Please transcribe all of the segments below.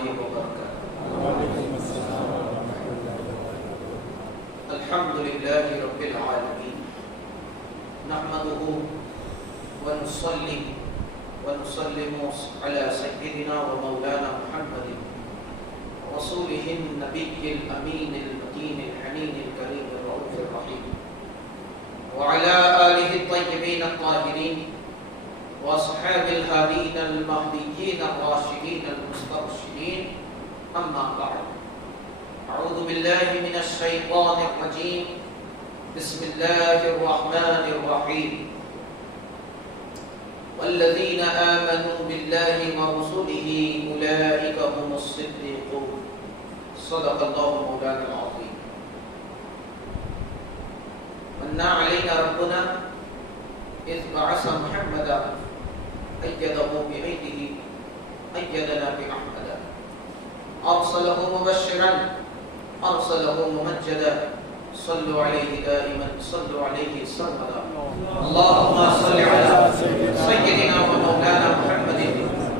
الله وبركاته. الحمد لله رب العالمين، نحمده ونصلي ونسلم على سيدنا ومولانا محمد رسوله النبي الأمين المتين الحنين الكريم الرؤوف الرحيم، وعلى آله الطيبين الطاهرين وأصحاب الهادين المهديين الراشدين المسترشدين، أما بعد. أعوذ بالله من الشيطان الرجيم، بسم الله الرحمن الرحيم. والذين آمنوا بالله ورسله أولئك هم الصديقون. صدق الله مولانا العظيم. من علينا ربنا إذ بعث محمدا أيده بعيده أيدنا بأحمد، أرسله مبشرا أرسله ممجدا، صلوا عليه دائما صلوا عليه سرمدا. اللهم صل على سيدنا ومولانا محمد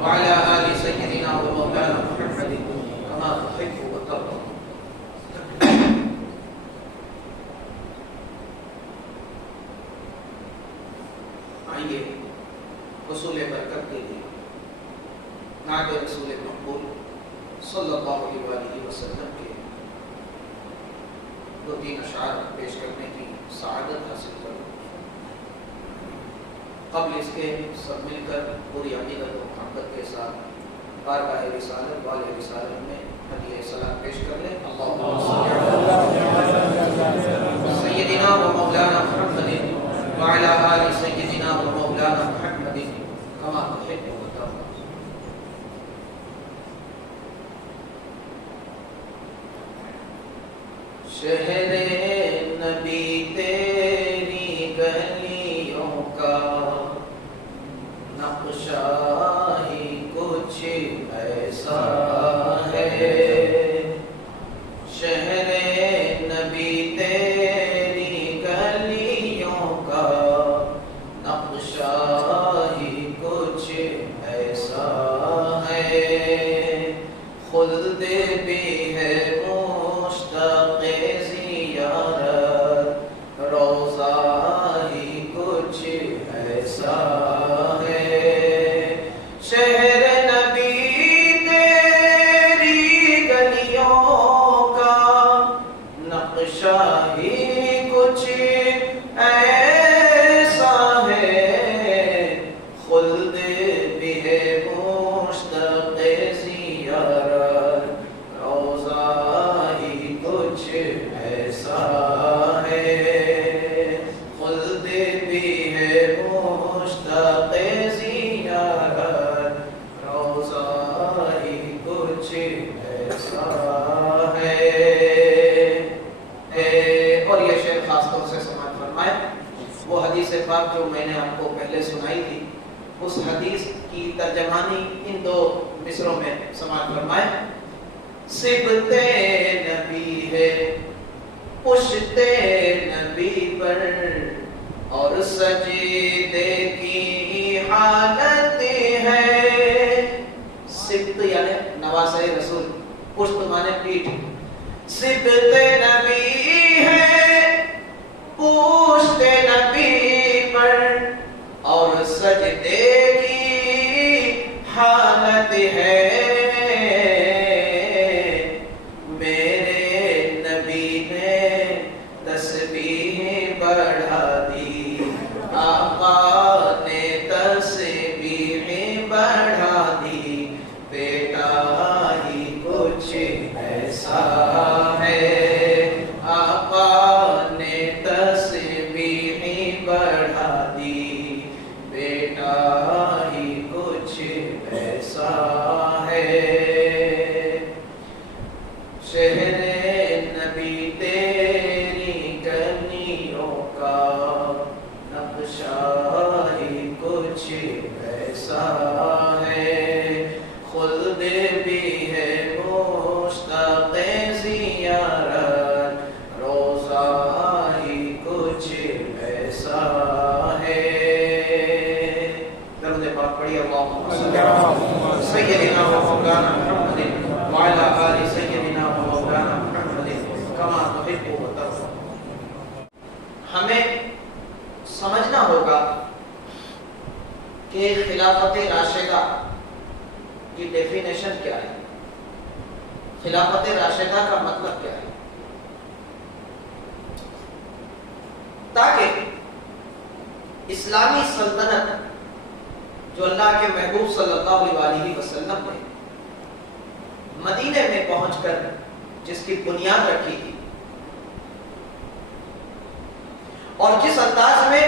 وعلى آل سيدنا ومولانا محمد كما تحب وترضى. آئیے حصول برکت کے لیے نعت رسول مقبول صلی اللہ علیہ وسلم کے دو تین اشعار پیش کرنے کی سعادت حاصل کروں. قبل اس کے سب مل کر پوری عقیدت و محبت کے ساتھ بارگاہ رسالت والے رسالت میں ہدیہ سلام پیش کر لیں. اللہم صلی علی سیدنا و مولانا محمد وعلی آل سیدنا و مولانا محمد کما تحب وترضى. شہر نبی تیری گلیوں کا نقشہ ہی کچھ ایسا ہے. شہر نبی تیری گلیوں کا نقشہ ہی کچھ ایسا ہے. خلد بھی ہے مشتاق زیارت، روضہ ہی کچھ ایسا ہے. شہر نبی تیری گلیوں کا نقشہ ہی کچھ ایسا ہے. خلد بھی ہے مشتاق زیارت، روضہ ہی کچھ ایسا ہے. خلد بھی ہے مشتاق زیارت، روضہ ہی کچھ ایسا ہے. اور یہ شعر خاص طور سے سماعت فرمائے. وہ حدیث پاک جو میں نے آپ کو پہلے سنائی تھی، اس حدیث کی ترجمانی ان دو مصروں میں سماعت فرمائے. صبت نبی ہے پشت نبی پر، اور سجدے کی حالت ہے. صبت یعنی نواسۂ رسول، پشت مانے پیٹھ. صبت نبی ہے پشت نبی پر، اور سجدے کی حالت ہے. بڑھا دی آقا نے تسبیح بڑھا دی. بیٹا ہی کچھ ایسا ہے. آقا نے تسبیح بڑھا دی. بیٹا ہی کچھ ایسا ہے. شہر نبی تیری گلیوں کا نقشہ ہی کچھ ایسا ہے. خلد بھی ہے مشتاق زیارت، روضہ ہی کچھ ایسا ہے. درود پاک پڑھیے. اللہم صلی علی سیدنا و مولانا محمد खिलाफत राशिदा की डेफिनेशन क्या है, खिलाफत राशिदा का मतलब क्या है, ताकि इस्लामी सल्तनत जो अल्लाह के महबूब सल्लल्लाहु अलैहि वसल्लम ने मदीने में पहुंचकर जिसकी बुनियाद रखी थी और जिस अंदाज में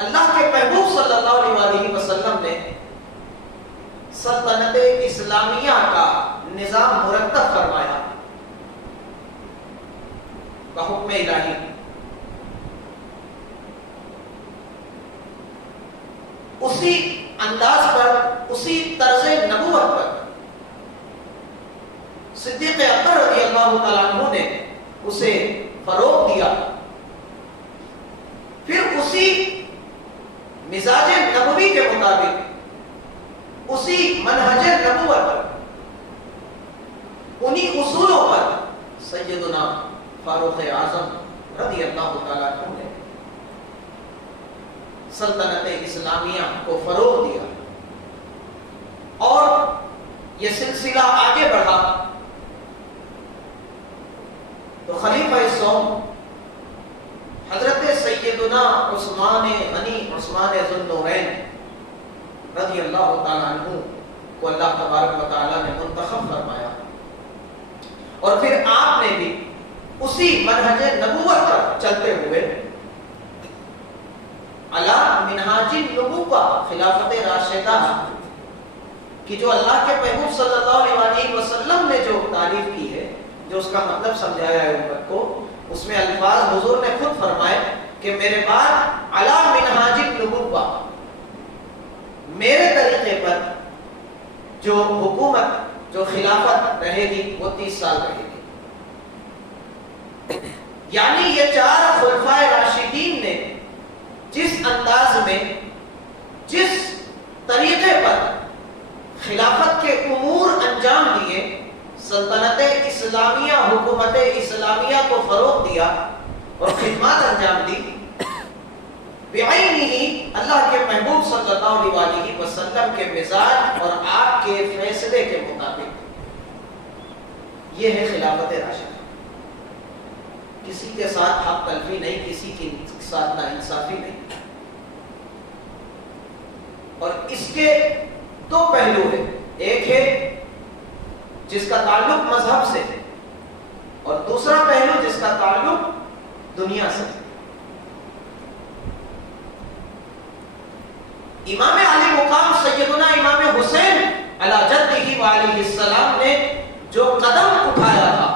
अल्लाह के महबूब सल्लल्लाहु अलैहि वसल्लम ने सल्तनत इस्लामिया का निजाम मुरत्तब फरमाया बहुक्म इलाही, उसी अंदाज पर, उसी तर्ज़े नबूवत पर सिद्दीक़ अकबर रज़ियल्लाहु तआला अन्हु ने उसे फरोग दिया। फिर उसी मिजाज नबवी के मुताबिक, उसी मनहज नबूवत पर, उन्हीं उसूलों पर सैयदना फारूक आज़म रज़ियल्लाहु तआला अन्हु ने सल्तनत इस्लामिया को फरोग दिया और यह सिलसिला आगे बढ़ा। तो खलीफा सौम हजरत सैयदना उस्मान गनी उस्मान ज़ुन्नूरैन रज़ियल्लाहु तआला अन्हु को अल्लाह तबारक व तआला ने मुंतखब फरमाया और फिर आपने भी उसी मनहज नबूवत पर चलते हुए अला मिनहाजिन नबूवा खिलाफत राशिदा कि जो अल्लाह के महबूब सल्लल्लाहु अलैहि वसल्लम ने जो तारीफ की है, जो उसका मतलब समझाया है उम्मत को, उसमें अल्फाज हुजूर ने खुद फरमाए कि मेरे बाद अला मिनहाजिन नबूवा, मेरे तरीके पर जो हुकूमत, जो खिलाफत रहेगी वो 30 साल रहेगी। यानी ये 4 खुलफाए राशिदीन ने जिस अंदाज में, जिस तरीके पर खिलाफत के उमूर अंजाम दिए, सल्तनत इस्लामिया, हुकूमत इस्लामिया को फरोग दिया और खिदमत अंजाम दी, बेआईनी अल्लाह के महबूब सल्लल्लाहु अलैहि वसल्लम के मिजाज और आपके फैसले के मुताबिक, ये है खिलाफत राशिदा। किसी के साथ हक तलफी नहीं, किसी के साथ नाइंसाफी नहीं। और इसके 2 पहलू हैं, एक है जिसका ताल्लुक मजहब से और दूसरा पहलू जिसका ताल्लुक दुनिया से। इमाम आली मुकाम सैयदना इमाम हुसैन अला जद्दिही व अलैहि सलाम ने जो कदम उठाया था,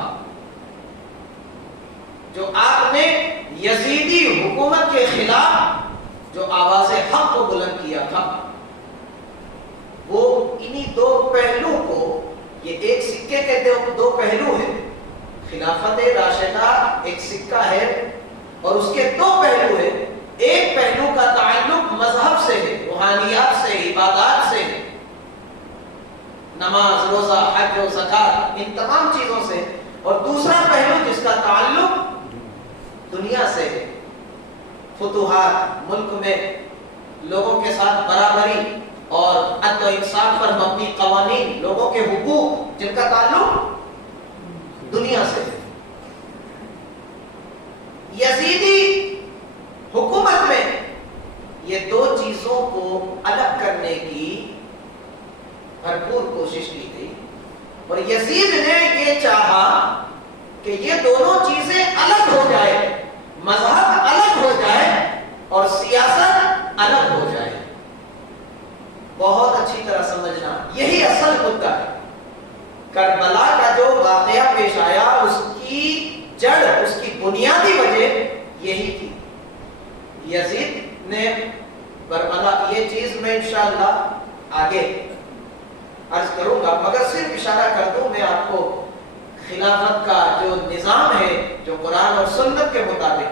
जो आपने यजीदी हुकूमत के खिलाफ जो आवाज़ हक को बुलंद किया था, वो इन्हीं 2 पहलू को, ये एक सिक्के के 2 पहलू हैं। खिलाफत राशिदा एक सिक्का है और उसके 2 पहलू हैं। एक पहलू का ताल्लुक मजहब से है, रूहानियात से, इबादत से, नमाज, रोजा, हज और ज़कात, इन तमाम चीजों से। और दूसरा पहलू जिसका ताल्लुक दुनिया से है, फुतुहात, मुल्क में लोगों के साथ बराबरी और अदल इंसाफ पर मबनी कवानीन, लोगों के हुकूक जिनका ताल्लुक दुनिया से है। यजीदी हुकूमत में ये 2 चीजों को अलग करने की भरपूर कोशिश की गई और यजीद ने ये चाहा कि ये दोनों चीजें अलग हो जाए, मजहब अलग हो जाए और सियासत अलग हो जाए। बहुत अच्छी तरह समझना, यही असल मुद्दा है। करबला का जो वाकया पेश आया, उसकी जड़, उसकी बुनियादी वजह यही थी। यजीद ने करबला, ये चीज मैं इंशाअल्लाह आगे अर्ज करूंगा, मगर सिर्फ इशारा कर दूं मैं आपको, खिलाफत का जो निजाम है, जो कुरान और सुन्नत के मुताबिक,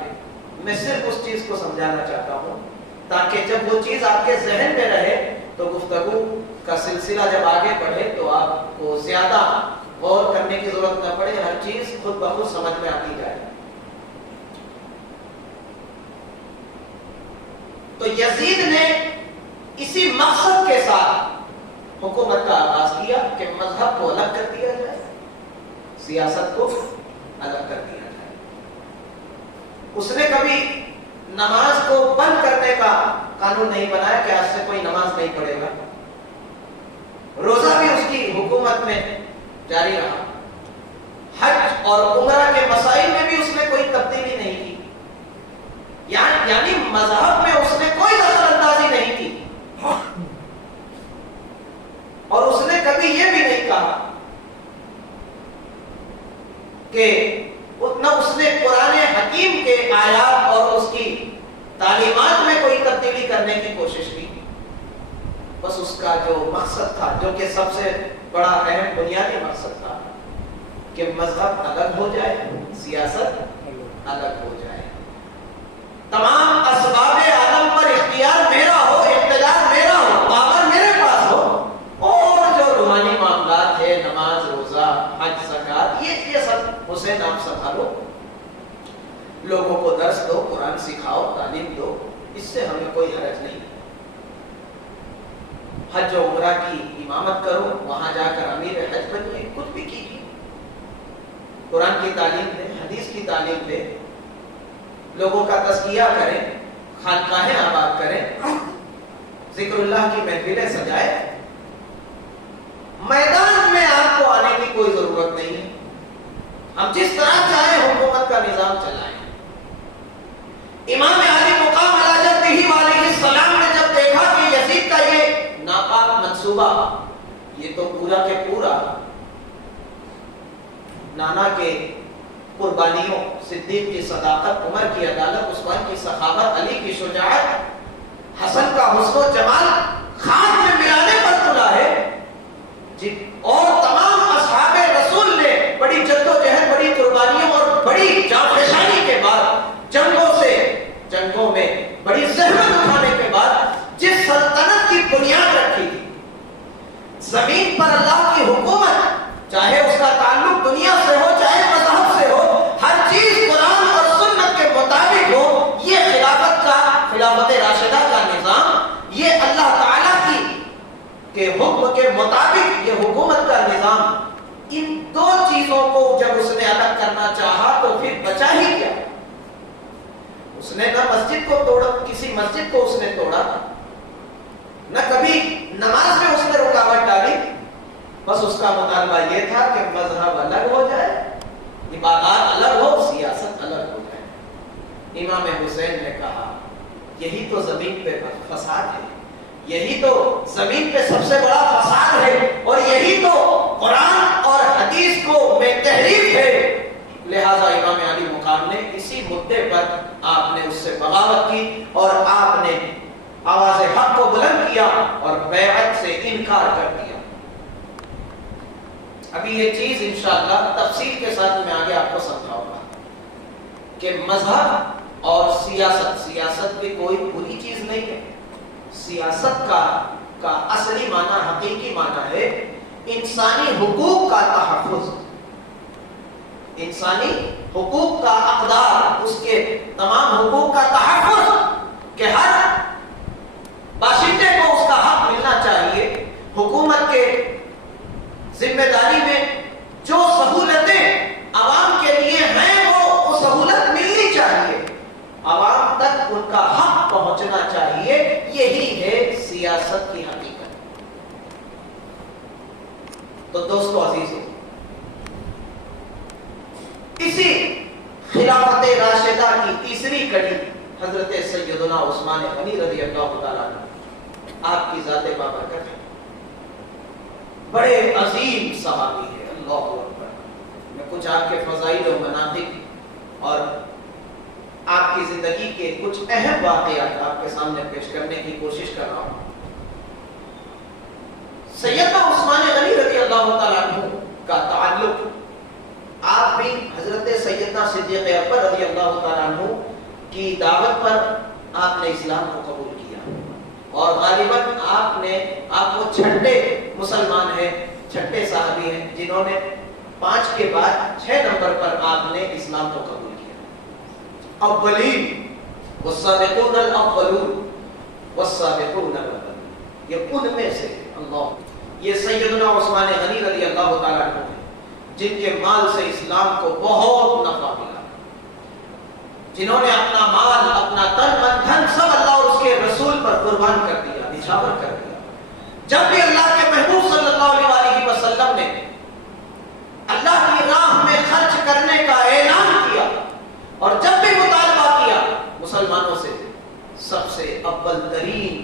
मैं सिर्फ उस चीज को समझाना चाहता हूं ताकि जब वो चीज आपके जहन में रहे तो गुफ्तगू का सिलसिला जब आगे बढ़े तो आपको ज्यादा गौर करने की जरूरत न पड़े, हर चीज खुद ब खुद समझ में आती जाए। تو یزید نے اسی مقصد کے ساتھ حکومت کا آغاز کیا کہ مذہب کو الگ کر دیا جائے، سیاست کو الگ کر دیا جائے۔ اس نے کبھی نماز کو بند کرنے کا قانون نہیں بنایا کہ آج سے کوئی نماز نہیں پڑھے گا۔ روزہ بھی اس کی حکومت میں جاری رہا۔ حج اور عمرہ کے مسائل میں بھی اس نے کوئی تبدیلی نہیں کی، یعنی مذہب میں اس نے کوئی دخل اندازی نہیں کی، اور اس نے کبھی یہ بھی نہیں کہا کہ نہ اس نے قرآن حکیم کے آیات اور اس کی تعلیمات میں کوئی تبدیلی کرنے کی کوشش کی۔ بس اس کا جو مقصد تھا، جو کہ سب سے بڑا اہم بنیادی مقصد تھا، کہ مذہب الگ ہو جائے، سیاست الگ ہو جائے، تمام اسباب عالم پر اختیار میرا ہو، اقتدار میرا ہو، پاور میرے پاس ہو، اور جو روحانی معاملات ہے، نماز، روزہ، حج، زکات، یہ سب حسین آپ سنبھالو، لوگوں کو درس دو، قرآن سکھاؤ، تعلیم دو، اس سے ہمیں کوئی حرج نہیں۔ حج و عمرہ کی امامت کرو، وہاں جا کر امیر حج بنیے، کچھ بھی کیجیے، قرآن کی تعلیم دے، حدیث کی تعلیم دے، لوگوں کا تزکیہ کریں، خانقاہیں آباد کریں، ذکر اللہ کی محفلیں سجائے۔ میدان میں آپ کو آنے کی کوئی ضرورت نہیں ہے، ہم جس طرح چاہیں حکومت کا نظام چلائیں۔ امام علی مقام علی جدہ علیہ السلام نے جب دیکھا کہ یزید کا یہ ناپاک منصوبہ، یہ تو پورا کے پورا نانا کے قربانیوں، صدیق کی صداقت، عمر کی عدالت، عثمان کی سخاوت، علی کی شجاعت، حسن کا حسن و جمال خاک میں ملانے پر تلا ہے، اور تمام اصحاب رسول نے بڑی جدوجہد، بڑی قربانیوں اور بڑی جانفشانی کے بعد، جنگوں میں بڑی زحمت اٹھانے کے بعد جس سلطنت کی بنیاد رکھی تھی، زمین پر اللہ کی حکومت، چاہے اس کا تعلق دنیا سے ہو، چاہے مذہب سے ہو، ہر چیز قرآن اور سنت کے مطابق ہو، یہ خلافت راشدہ کا نظام، یہ اللہ تعالیٰ کے حکم کے مطابق یہ حکومت کا نظام، ان دو چیزوں کو جب اس نے الگ کرنا چاہا تو پھر بچا ہی کیا؟ اس نے نہ مسجد کو توڑا، کسی مسجد کو اس نے توڑا، نہ کبھی نماز میں اس نے رکاوٹ ڈالی، بس اس کا مطالبہ یہ تھا کہ مذہب الگ ہو جائے، عبادات الگ ہو، سیاست الگ ہو جائے۔ امام حسین نے کہا یہی تو زمین پہ فساد ہے، یہی تو زمین پہ سب سے بڑا فساد ہے، اور یہی تو قرآن اور حدیث کو میں تحریف ہے۔ لہذا امام علی مقام نے اسی مدعے پر آپ نے اس سے بغاوت کی، اور آپ نے آواز حق کو بلند کیا اور بیعت سے انکار کر دیا۔ ابھی یہ چیز انشاءاللہ تفصیل کے ساتھ میں آگے آپ کو سمجھاؤں گا کہ مذہب اور سیاست بھی کوئی بری چیز نہیں ہے۔ سیاست کا اصلی معنی، حقیقی معنی ہے انسانی حقوق کا تحفظ، انسانی حقوق کا اقدار، اس کے تمام حقوق کا تحفظ، کہ ہر باشندے کو اس کا حق ملنا چاہیے۔ حکومت کے ذمہ داری میں جو سہولتیں عوام کے لیے ہیں وہ سہولت ملنی چاہیے، عوام تک ان کا حق پہنچنا چاہیے، یہی ہے سیاست کی حقیقت۔ تو دوستو عزیزو، اسی خلافت راشدہ کی تیسری کڑی حضرت سیدنا عثمان غنی رضی اللہ تعالیٰ عنہ، آپ کی ذات بابرکت ہے، بڑے عظیم صحابی ہے، اللہ اکبر۔ میں کچھ آپ کے فضائل و مناقب اور آپ کی زندگی کے کچھ اہم واقعات آپ کے سامنے پیش کرنے کی کوشش کر رہا ہوں۔ سیدنا عثمان غنی رضی اللہ تعالیٰ عنہ کا تعلق، آپ بھی حضرت سیدنا صدیق اکبر رضی اللہ تعالیٰ عنہ کی دعوت پر آپ نے اسلام کو قبول کیا، اور غالباً آپ وہ چھٹے مسلمان ہیں، چھٹے صحابی ہیں جنہوں نے 5 کے بعد 6 نمبر پر آپ نے اسلام کو قبول کیا۔ اولین والسابقون الاولون، वस्साबिकून अल-अव्वलून, ये उनमें से अल्लाह, ये सैयदना उस्मान गनी रज़ी अल्लाह तआला अन्हु हैं जिनके माल से इस्लाम को बहुत नफा मिला, जिन्होंने अपना माल, अपना तन मन धन सब अल्लाह और उसके रसूल पर कुर्बान कर दिया, निछावर कर दिया। जब भी अल्लाह के महबूब सल्लल्लाहु अलैहि वसल्लम ने अल्लाह की राह में खर्च करने का ऐलान किया और जब भी मुतालबा किया मुसलमानों से, सबसे अव्वल तरीन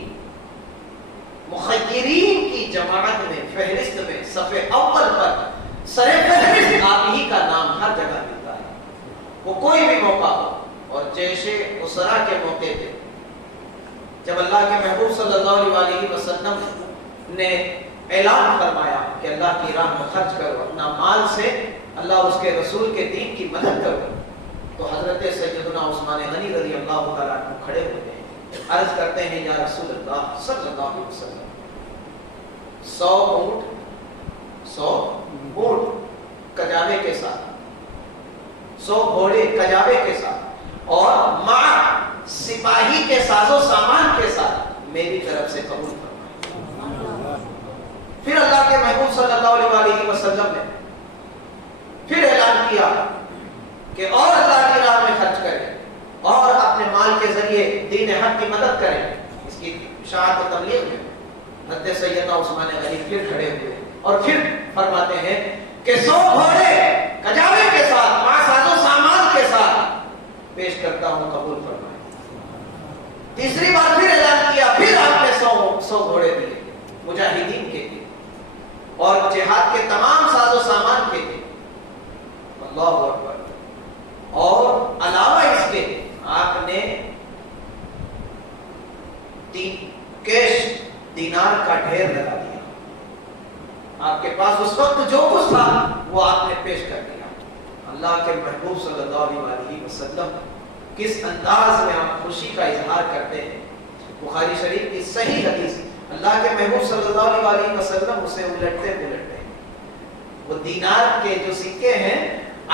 मुखय्यरीन की जमात में, फहरिस्त में, सफ़े अव्वल पर सरे फहरिस्त आप ही का नाम हर जगह मिलता है। वो कोई भी मौका हो, और जैसे उसरा के मौके पे जब अल्लाह के महबूब सल्लल्लाहु अलैहि वसल्लम ने ऐलान फरमाया कि अल्लाह की राह में खर्च करो, अपना माल से अल्लाह उसके रसूल के दीन की मदद करो, तो हजरत सैयदना उस्मान गनी रज़ी अल्लाह तआला अन्हु खड़े होते हैं, अर्ज करते हैं या रसूल अल्लाह सल्लल्लाहु अलैहि वसल्लम, 100 ऊंट कजावे के साथ, 100 घोड़े कजावे के साथ और मां सिपाही के साजो सामान के साथ मेरी तरफ से कबूल फरमाए। फिर अल्लाह के महबूब सल्लल्लाहु अलैहि वसल्लम ने फिर ऐलान किया कि और अल्लाह की राह में खर्च करें और अपने माल के जरिए दीन हक की मदद करें। इसकी शहादत और तबलीग में हज़रत सैयदना उस्मान गनी फिर खड़े हुए और फिर फरमाते हैं कि 100 घोड़े कजावे के साथ, मां साजो सामान के साथ पेश करता हूं, कबूल फरमाए। तीसरी बार फिर ऐलान किया, फिर आपने 100 घोड़े दिए मुजाहिदीन के लिए और जिहाद के तमाम साजो सामान के लिए, अल्लाहु अकबर। और अलावा इसके आपने 3 कैश दीनार का ढेर लगा दिया, आपके पास उस वक्त जो कुछ था वो आपने पेश कर दिया। अल्लाह के महबूब सल्लल्लाहु अलैहि वसल्लम किस अंदाज में आप खुशी का इजहार करते हैं। बुखारी शरीफ की सही हदीस, अल्लाह के महबूब सल्लल्लाहु अलैहि वसल्लम उसे उलटते उलटते, वो दीनार के जो सिक्के हैं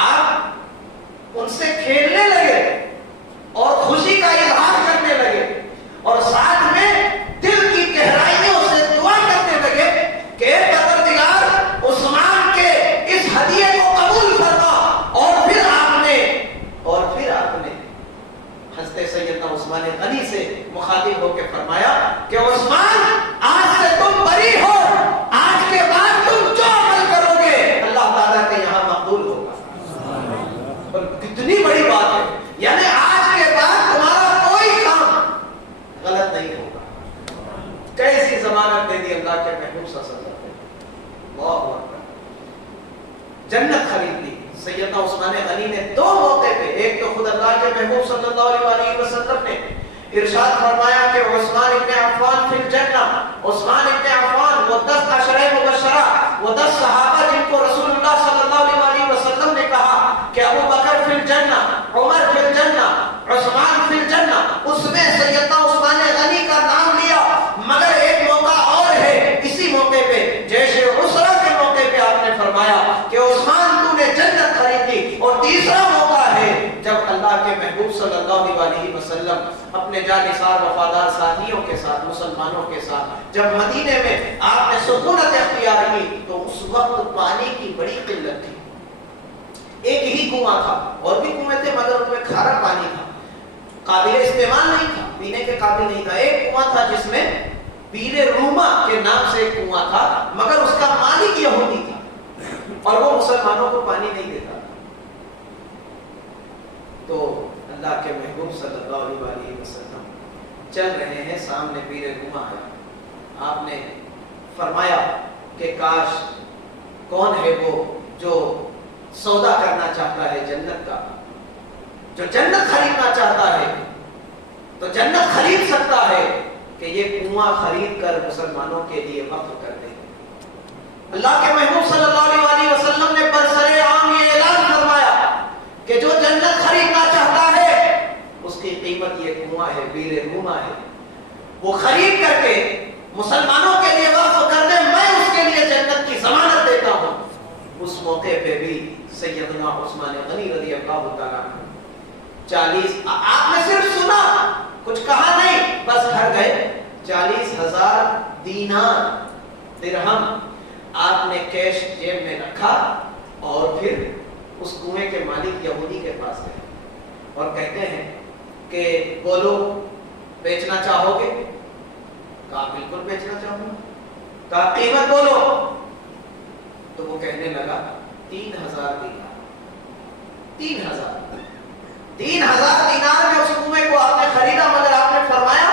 आप उनसे खेलने लगे और खुशी का इजहार करने लगे और साथ में दिल की गहराइयों से दुआ करने लगे कि परवरदिगार उस्मान के इस हदिये को कबूल फरमा। और फिर आपने हज़रत सैयदना उस्मान गनी से मुखातिब होकर फरमाया कि उस्मान, आज से तुम बरी हो, आज के बाद तुम जो अमल करोगे अल्लाह ताला के यहाँ मकबूल होगा। और कितनी बड़ी बात है, यानी आज के बाद तुम्हारा कोई काम गलत नहीं होगा। कैसी जमानत दे दी अल्लाह के महबूब सल्लल्लाहु अलैहि वसल्लम, अल्लाहु अकबर। जन्नत खरीद ली सैयदना उस्मान गनी ने 2 मौके पे। एक तो खुद अल्लाह के महबूब सल्लल्लाहु अलैहि वसल्लम ने इरशाद फरमाया कि उस्मान इब्न अफ़्फ़ान फिल जन्नह, उस्मान इब्न अफ़्फ़ान वो 10 अशरे मुबश्शरा, वो 10 सहाबा जिनको रसूलुल्लाह सल्लल्लाहु अलैहि वसल्लम ने कहा कि अबू बकर फिल जन्नह, उमर फिल जन्नह, उस्मान फिल जन्नह, उसमें सैयदना उस्मान गनी का नाम लिया। मगर एक मौका और है, इसी मौके पे जैसे उसरा के मौके पे आपने फरमाया कि उस्मान तूने जन्नत खरीदी। और तीसरा मौका है जब अल्लाह के महबूब सल्लल्लाहु अलैहि वसल्लम अपने जानिसार वफादार साथियों के साथ, मुसलमानों के साथ जब मदीने में आपने सुकूनत इख्तियार की, तो उस वक्त पानी की बड़ी किल्लत थी। एक ही कुआं था, और भी कुएं थे मगर उनमें खारा पानी था, काबिल इस्तेमाल नहीं था, पीने के काबिल नहीं था। एक कुआं था जिसमें पीरे रूमा के नाम से एक कुआं था, मगर उसका मालिक यहूदी था और वो मुसलमानों को पानी नहीं देता। तो अल्लाह के महबूब सल्लल्लाहु अलैहि वसल्लम चल रहे हैं, सामने पीरे रूमा आया। आपने फरमाया कि काश कौन है वो जो सौदा करना चाहता है जन्नत का, जो जन्नत खरीदना चाहता है तो जन्नत खरीद सकता है कि ये कुआं खरीद कर मुसलमानों के लिए वक्फ कर दे। अल्लाह के महबूब सल्लल्लाहु अलैहि वसल्लम ने बरसरे आम ये ऐलान फरमाया कि जो जन्नत खरीदना चाहता है उसकी कीमत ये कुआं है, बीरे रूमा है, वो खरीद करके मुसलमानों के लिए वक्फ कर दे, मैं उसके लिए जन्नत की जमानत देता हूं। उस मौके पे भी सैयदना उस्मान गनी रज़ी अल्लाह तआला 40 आपने सिर्फ सुना, कुछ कहा नहीं, बस घर गए 40,000 दीनार दिरहम आप ने कैश जेब में रखा और फिर उस कुएं के मालिक यहूदी के पास गए और कहते हैं कि बोलो बेचना चाहोगे? कहा बिल्कुल बेचना चाहूंगा। कहा कीमत बोलो। तो वो कहने लगा 3,000 दीनार। 3,000 दीनार में उस कुएं को आपने खरीदा, मगर आपने फरमाया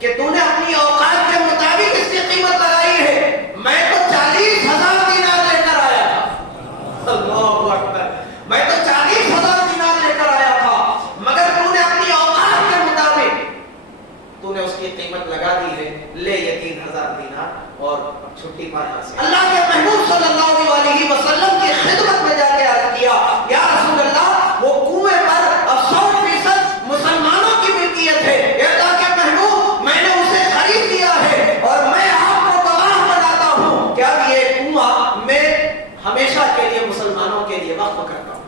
कि तूने अपनी औकात के मुताबिक इसकी कीमत लगाई है। मैं तो 40,000 दीनार लेकर आया था। अल्लाहु अकबर। मैं तो 40,000 दीनार लेकर आया था, मगर तूने अपनी औकात के मुताबिक तूने उसकी कीमत लगा दी है। ले ये 3,000 दीनार और छुट्टी पा यहाँ से। अल्लाह के महबूब सल्लल्लाहु अलैहि वसल्लम की खिदमत में जाके अर्ज किया, या रसूल अल्लाह, वो कुएं पर अब 100% मुसलमानों की मिल्कियत है। अल्लाह के महबूब, मैंने उसे खरीद लिया है और मैं आपको गवाह बनाता हूँ कि अब ये कुआं मैं हमेशा के लिए मुसलमानों के लिए वक्फ करता हूँ।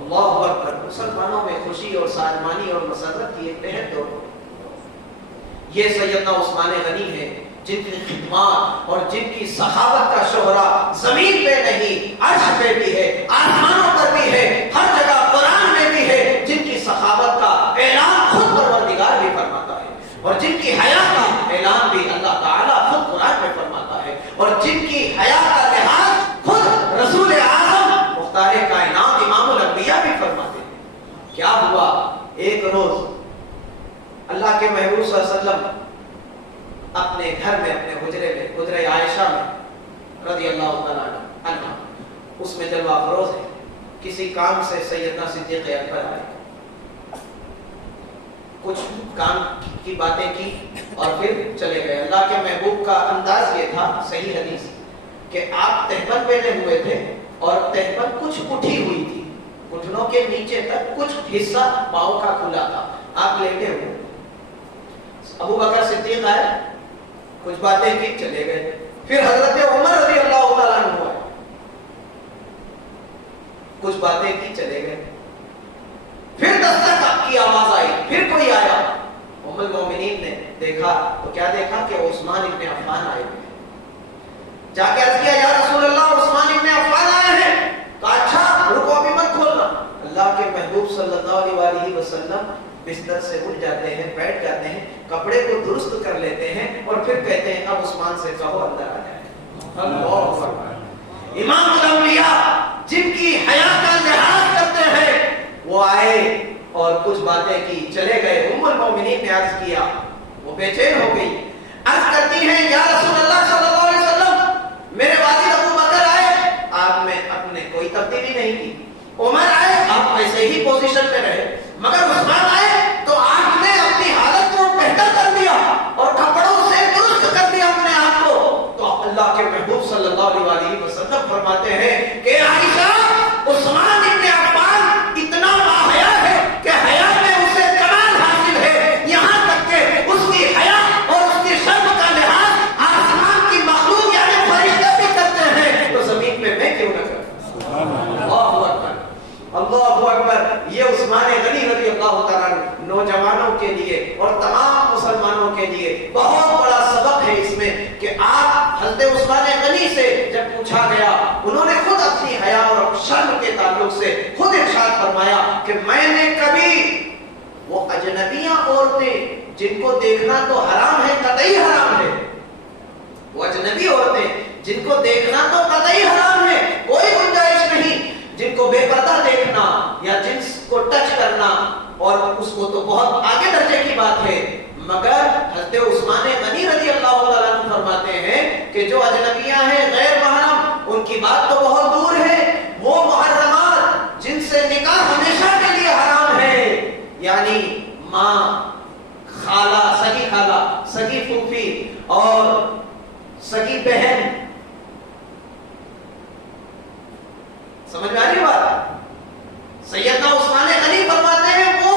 अल्लाहु अकबर। मुसलमानों में खुशी और साजमानी और मसरत की एक लहर तो ये सैयदना उस्मान गनी है, जिनकी खिदमत और जिनकी सखावत का शोहरा जमीन पे नहीं अर्श पे भी है, आसमानों पर भी है, हर जगह कुरान में भी है, जिनकी सखावत का ऐलान खुद परवरदिगार भी फरमाता है और जिनकी हया का ऐलान भी अल्लाह ताला खुद कुरान में फरमाता है और जिनकी हया का लिहाज खुद रसूल आज़म मुख्तार कायनात इमामुल अंबिया भी फरमाते हैं। क्या हुआ? एक रोज अल्लाह के महबूब सल्लल्लाहु अलैहि वसल्लम अपने घर में, अपने हुजरे में, हुजरे आयशा में रज़ी अल्लाह तआला अन्हा, उसमें जलवा फरोज है, किसी काम से सैयदना सिद्दीक़ अकबर आए, कुछ काम की बातें की और फिर चले गए। अल्लाह के महबूब का अंदाज ये था, सही हदीस, कि आप तहबन पहने हुए थे और तहबन कुछ उठी हुई थी, घुटनों के नीचे तक कुछ हिस्सा पाँव का खुला था, आप लेटे हुए। अबू बकर सिद्दीक़ आए, कुछ बातें की, चले गए। फिर हजरत उमर रज़ी अल्लाह तआला अन्हु आए, कुछ बातें की, चले गए। फिर दस्तक की आवाज आई, फिर कोई आया। उम्मुल मोमिनीन ने देखा तो क्या देखा कि उस्मान इब्न अफ़्फ़ान आए हुए हैं। जाके अर्ज़ किया, या रसूल अल्लाह, उस्मान इब्न अफ़्फ़ान आए हैं। कहा अच्छा, रुको, अभी मत खोलना। अल्लाह के महबूब सल्लल्लाहु अलैहि वसल्लम बिस्तर से उठ जाते हैं, बैठ जाते हैं, कपड़े को दुरुस्त कर लेते हैं और फिर कहते हैं, अब उस्मान से कहो अंदर आ जाए। अल्लाहु अकबर। इमामुल अंबिया, जिनकी हया का लिहाज करते हैं, वो आए और कुछ बातें की, चले गए। उम्मुल मोमिनीन ने अर्ज किया, वो बेचैन हो गई, अर्ज करती हैं, या रसूल अल्लाह सल्लल्लाहु अलैहि वसल्लम, मेरे वालिद अबू बकर आए, आप में अपने कोई तब्दीली नहीं की। उमर आए, आप ऐसे ही पोजीशन में रहे, मगर उस्मान आए तो आपने अपनी हालत को बेहतर कर दिया और कपड़ों से दुरुस्त कर दिया अपने आप को। तो अल्लाह के महबूब सल्लल्लाहु अलैहि वसल्लम फरमाते हैं कि आयशा, उस्मान इब्न अफ़्फ़ान इतना बाहया है कि हया में उसे कमाल हासिल है, यहाँ तक कि उसकी हया और उसकी शर्म का लिहाज आसमान की मखलूक यानी फरिश्ते भी करते हैं, तो जमीन पे मैं क्यों न करूं? अल्लाहु अकबर, अल्लाहु अकबर। ये उस्मान गनी रज़ी अल्लाह तआला नौजवानों के लिए और तमाम मुसलमानों के लिए बहुत बड़ा सबक है इसमें कि आप हज़रत उस्मान गनी से जब पूछा गया, उन्होंने खुद अपनी हया और शर्म के ताल्लुक से खुद इरशाद फरमाया कि मैंने कभी वो अजनबियां औरतें जिनको देखना तो हराम है, कतई हराम है, वो अजनबी औरतें जिनको देखना तो कतई हराम है, कोई गुंजाइश नहीं, जिनको बेपर्दा देखना या जिन्स को टच करना और उसको तो बहुत आगे दर्जे की बात है, मगर हज़रत उस्मान गनी रज़ी अल्लाह तआला अन्हु फरमाते हैं कि जो अजनबियां हैं, गैर महरम, उनकी बात तो बहुत दूर है, वो मुहर्रमात जिनसे निकाह हमेशा के लिए हराम है, यानी माँ, खाला, सगी फूफी और सगी बहन। समझ में आ रही बात? सैयदना उस्मान गनी फरमाते हैं वो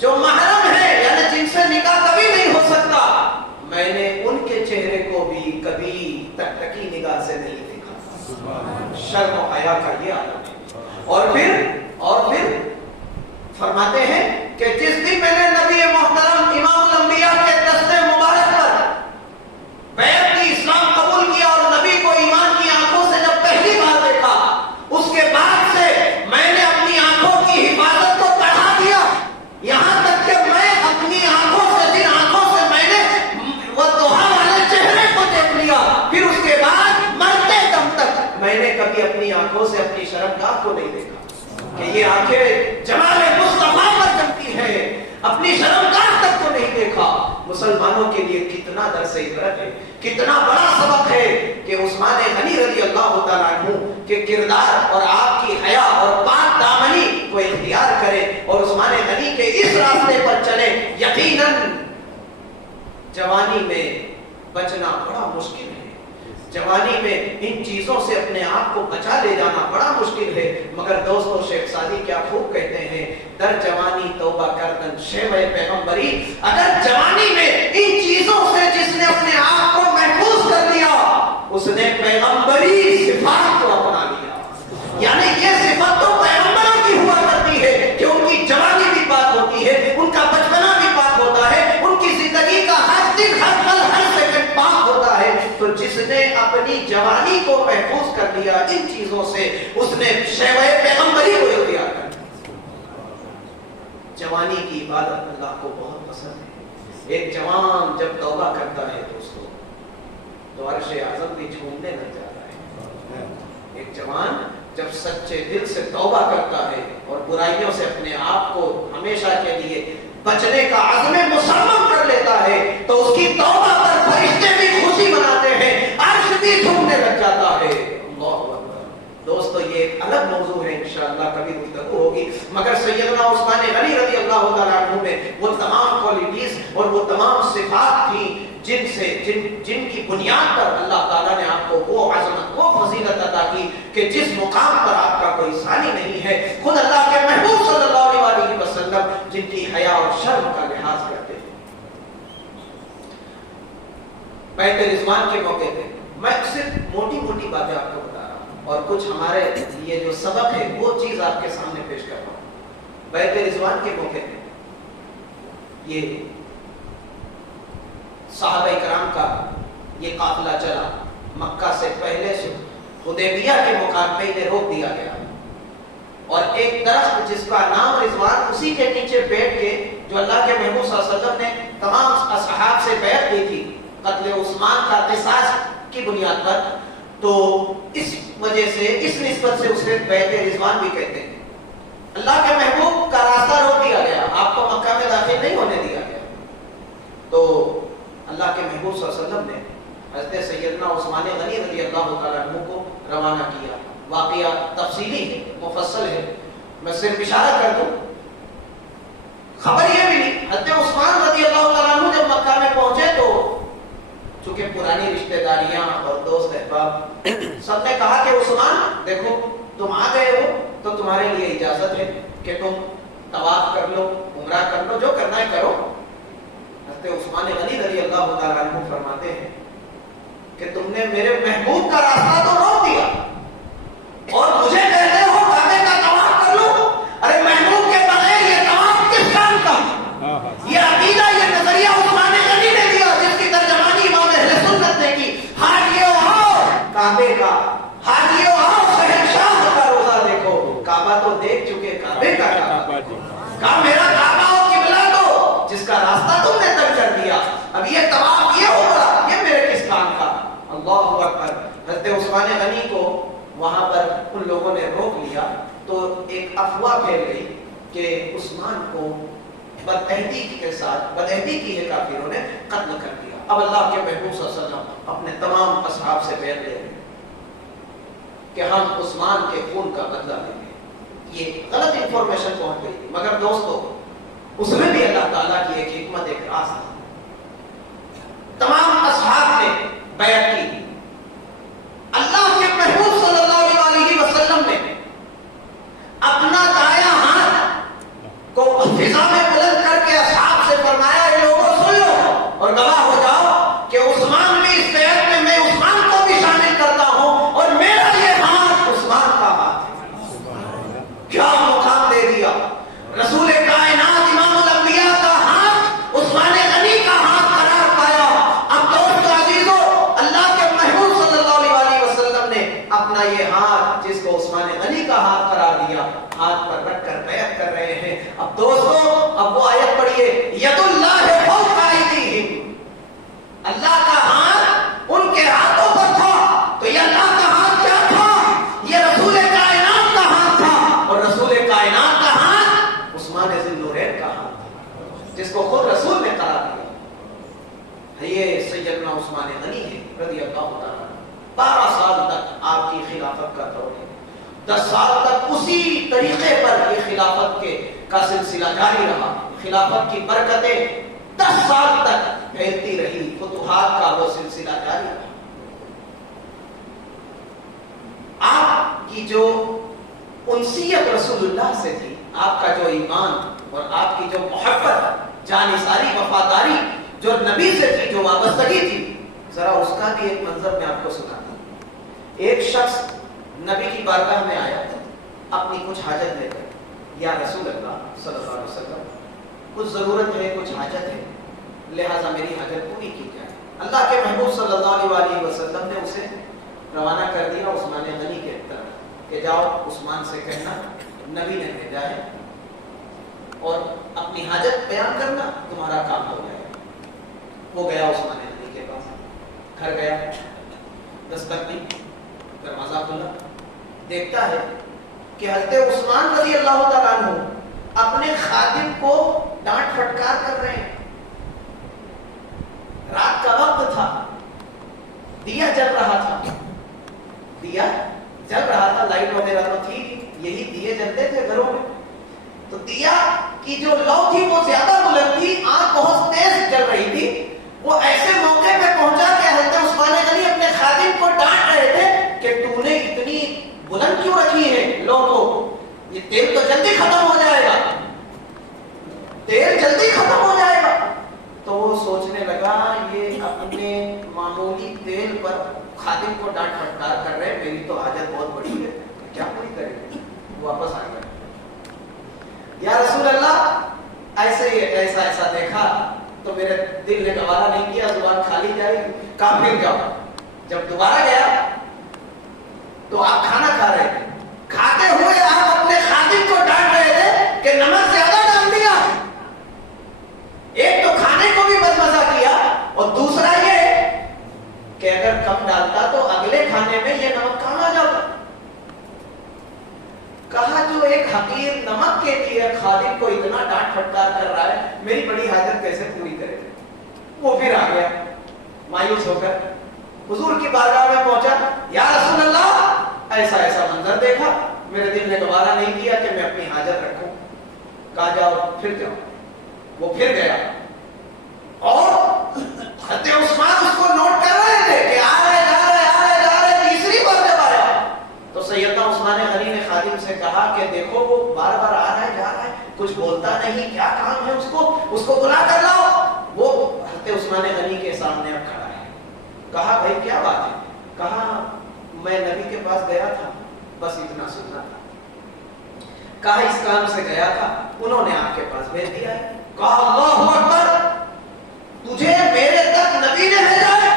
जो महरम है, यानी जिनसे निकाह कभी नहीं हो सकता, मैंने उनके चेहरे को भी कभी टकटकी निगाह से नहीं देखा। शर्म और हया का ये आलम है। और फिर फरमाते हैं कि जिस दिन मैंने नबी मोहतरम इमामुल अंबिया के दस्ते आंखों से अपनी शर्मगाह को नहीं देखा कि ये आंखें जमाल मुस्तफा पर जमती है, अपनी शर्मगाह तक को नहीं देखा। मुसलमानों के लिए कितना दर्स इबरत है, कितना बड़ा सबक है कि उस्मान गनी रज़ी अल्लाह तआला अन्हु के किरदार और आपकी हया और पाक दामनी को इख्तियार करें और उस्मान गनी के इस रास्ते पर चले। यकीनन जवानी में बचना बड़ा मुश्किल है, जवानी में इन चीजों से अपने आप को बचा ले जाना बड़ा मुश्किल है। मगर दोस्तों, शेख सादी क्या खूब कहते हैं, दर जवानी तौबा करदन शेवे पैगंबरी। अगर जवानी में इन चीजों से जिसने अपने आप को महफूज कर लिया, उसने पैगंबरी सिफात को अपना लिया। यानी ये सिफत तो पैगंबरों की हुआ करती है कि उनकी जवानी भी पाक होती है, उनका बचपना भी पाक होता है, उनकी जिंदगी का हर दिन, हर पल, हर सेकंड पाक होता है। तो जिसने अपनी जवानी को महफूज कर लिया इन चीजों से, उसने शैवे पैगंबरी को इख्तियार कर लिया। जवानी की इबादत अल्लाह को बहुत पसंद है। एक जवान जब तौबा करता है दोस्तों, तो अर्श आज़म भी झूमने लग जाता है। एक जवान जब सच्चे दिल से तौबा करता है और बुराइयों से अपने आप को हमेशा के लिए बचने का अज़्म मुसम्मम कर लेता है, तो उसकी तौबा पर फरिश्ते भी खुशी मनाते हैं, अर्श भी झूमने लग जाता है। अल्लाहु अकबर। दोस्तों, ये एक अलग मौजू है, इंशाअल्लाह कभी गुफ्तगू होगी। मगर सैयदना उस्मान गनी रज़ी अल्लाह तआला अन्हु में वो तमाम क्वालिटीज और वो तमाम सिफात थी जिनकी बुनियाद पर अल्लाह ताला ने आपको वो अज़मत, वो फजीलत अता की कि जिस मुकाम पर आपका कोई सानी नहीं है। खुद अल्लाह के महबूब सल्लल्लाहु अलैहि वसल्लम जिनकी हया और शर्म का लिहाज करते थे। बैत रिज़वान के मौके पे मैं सिर्फ मोटी मोटी बातें आपको बता रहा हूँ और कुछ हमारे लिए जो सबक है वो चीज आपके सामने पेश कर रहा हूँ। बैत रिज़वान के मौके पे ये सहाबा इकराम का ये काफिला चला, मक्का से पहले से हुदैबिया के मुकाबले इन्हें रोक दिया गया और एक दरख्त जिसका नाम रिज़वान, उसी के नीचे बैठ के जो अल्लाह के महबूब सल्लल्लाहु अलैहि वसल्लम ने तमाम असहाब से बैत दी थी कत्ल उस्मान का किसास की बुनियाद पर, तो इस वजह से, इस निस्बत से उसे बैत रिज़वान भी कहते हैं। अल्लाह के महबूब का रास्ता रोक दिया गया, आपको मक्का में दाखिल नहीं होने दिया गया। तो अल्लाह के महबूब सल्लल्लाहु अलैहि वसल्लम ने हज़रत सैयदना उस्मान गनी रज़ी अल्लाह तआला अन्हु को रवाना किया। वाक़िया तफसीली है, मुफस्सल है, मैं सिर्फ इशारा कर दूं। खबर ये मिली हज़रत उस्मान रज़ी अल्लाह तआला अन्हु जब मक्का में पहुंचे तो चूंकि पुरानी रिश्तेदारियां और दोस्त अहबाब सबने कहा कि उस्मान देखो, तुम आ गए हो तो तुम्हारे लिए इजाजत है कि तुम तवाफ कर लो, उम्रा कर लो, जो करना है करो। हज़रत उस्मान गनी रज़ी अल्लाह तआला अन्हु फरमाते हैं कि तुमने मेरे महबूब का रास्ता तो रोक दिया और मुझे कहते हो काबे का तवाफ कर लो। अरे महबूब के बगैर ये तवाफ किस काम का? ये अकीदा, ये नजरिया उस्मान गनी ने दिया, जिसकी तर्जमानी इमाम अहले सुन्नत ने की। हाजियो आओ काबे का, हाजियो आओ शहंशाह का रोजा देखो। काबा तो देख चुके, काबे का कहा मेरा काबा हो किबला दो, जिसका रास्ता तुमने तय कर दिया। अब ये तवाफ ये होगा, ये मेरे किस काम का? अल्लाहु अकबर। हज़रत उस्मान गनी को वहां पर उन लोगों ने रोक लिया तो एक अफवाह फैल गई कि उस्मान को बदअहदी के साथ, बदअहदी की है काफिरों ने, कत्ल कर दिया। अब अल्लाह के महबूब सल्लल्लाहु अलैहि वसल्लम अपने तमाम असहाब से बैत ले रहे कि हम उस्मान के खून का बदला लेंगे। ये गलत इंफॉर्मेशन पहुंच गई थी, मगर दोस्तों उसमें भी अल्लाह ताला की एक हिकमत, एक राज था। तमाम असहाब ने बैत की। अल्लाह के महबूब सल्लल्लाहु अलैहि वसल्लम ने अपना दायां हाथ को फिजा में बुलंद करके असहाब से फरमाया, ये लोगों सुन लो और गवाह हो जाओ कि उस्मान भी इस बैत में, मैं उस्मान को भी शामिल करता हूं और मेरा ये हाथ उस्मान का हाथ है। क्या मुकाम दे दिया रसूल कायनात इमामुल अंबिया का हाथ उस्मान गनी का हाथ करार पाया। अब दोस्तों अजीजों, رضی اللہ تعالیٰ 12 سال تک آپ کی خلافت کا دور ہے. 10 سال تک اسی طریقے پر یہ خلافت کا سلسلہ جاری رہا. خلافت کی برکتیں 10 سال تک پھیلتی رہی, فتوحات کا وہ سلسلہ جاری رہا. آپ کی جو انسیت رسول اللہ سے تھی, آپ کا جو ایمان اور آپ کی جو محبت, جانثاری, وفاداری جو نبی سے تھی, جو وابستگی تھی, ذرا اس کا بھی ایک منظر میں آپ کو سناتا ہوں. ایک شخص نبی کی بارگاہ میں آیا اپنی کچھ حاجت لے کر, یا رسول اللہ صلی اللہ علیہ وسلم کچھ ضرورت ہے, کچھ حاجت ہے, لہٰذا میری حاجت پوری کی جائے. اللہ کے محبوب صلی اللہ علیہ وسلم نے اسے روانہ کر دیا عثمان غنی کے طرف کہ جاؤ عثمان سے کہنا نبی نے بھیجا ہے اور اپنی حاجت بیان کرنا, تمہارا کام ہو جائے. وہ گیا عثمان غنی کے پاس, گھر گیا, دستک دی, دروازہ کھلا, دیکھتا ہے کہ حضرت عثمان رضی اللہ تعالیٰ عنہ اپنے خادم کو ڈانٹ پھٹکار کر رہے ہیں. رات کا وقت تھا, دیا جل رہا تھا, دیا جل رہا تھا, لائٹ وغیرہ تو تھی, یہی دیے جلتے تھے گھروں میں. تو دیا کی جو لو تھی وہ زیادہ بلند تھی, آنکھ بہت تیز جل رہی تھی. وہ ایسے موقع پہ پہنچا کہ حضرت عثمان غنی اپنے خادم کو ڈانٹ رہے تھے کہ تو نے اتنی بلند کیوں رکھی ہے لو کو, یہ تیل تو جلدی ختم ہو جائے گا, تیل جلدی ختم ہو جائے گا. تو وہ سوچنے لگا یہ اپنے معمولی تیل پر خادم کو ڈانٹ پھٹکار کر رہے ہیں, میری تو حاجت بہت بڑی ہے, کیا پوری کرے. واپس آ گیا, یا رسول اللہ ایسے ہی ایسا ایسا دیکھا تو میرے دل نے گوارا نہیں کیا, زبان کھالی جائے, کہا پھر جاؤ. جب دوبارہ گیا تو آپ کھانا کھا رہے تھے, کھاتے ہوئے آپ اپنے خادم کو ڈانٹ رہے تھے کہ نمک زیادہ ڈال دیا. ایک تو کھانے کو بھی بدمزہ کیا, اور دوسرا یہ کہ اگر کم ڈالتا تو اگلے کھانے میں یہ نمک کہاں آ جاتا. کہا جو ایک حقیر نمک کے لیے خادم کو اتنا ڈانٹ پھٹکار کر رہا ہے, میری بڑی حاجت کیسے پوری کرے. وہ پھر آ گیا مایوس ہو کر, حضور کی بارگاہ میں پہنچا, یا رسول اللہ ایسا ایسا منظر دیکھا, میرے دل نے گوارا نہیں کیا کہ میں اپنی حاجت رکھوں. کہا جاؤ پھر جاؤ. وہ پھر گیا, اور حضرت عثمان اس کو نوٹ کر رہے تھے کہ آ رہے جا رہے آ رہے جا رہے. تیسری بار جب آیا تو سیدنا عثمان غنی نے خادم سے کہا کہ دیکھو وہ بار بار آ رہا ہے جا رہا ہے, کچھ بولتا نہیں, کیا کام ہے اس کو بلا کر لاؤ. وہ حضرت عثمان غنی کے سامنے اب کھڑا ہے. کہا بھائی کیا بات ہے. کہا میں نبی کے پاس گیا تھا, بس اتنا سننا تھا. کہا اس کام سے گیا تھا, انہوں نے آپ کے پاس بھیج دیا ہے. کہا اللہ اکبر, تجھے میرے تک نبی نے بھیجا ہے.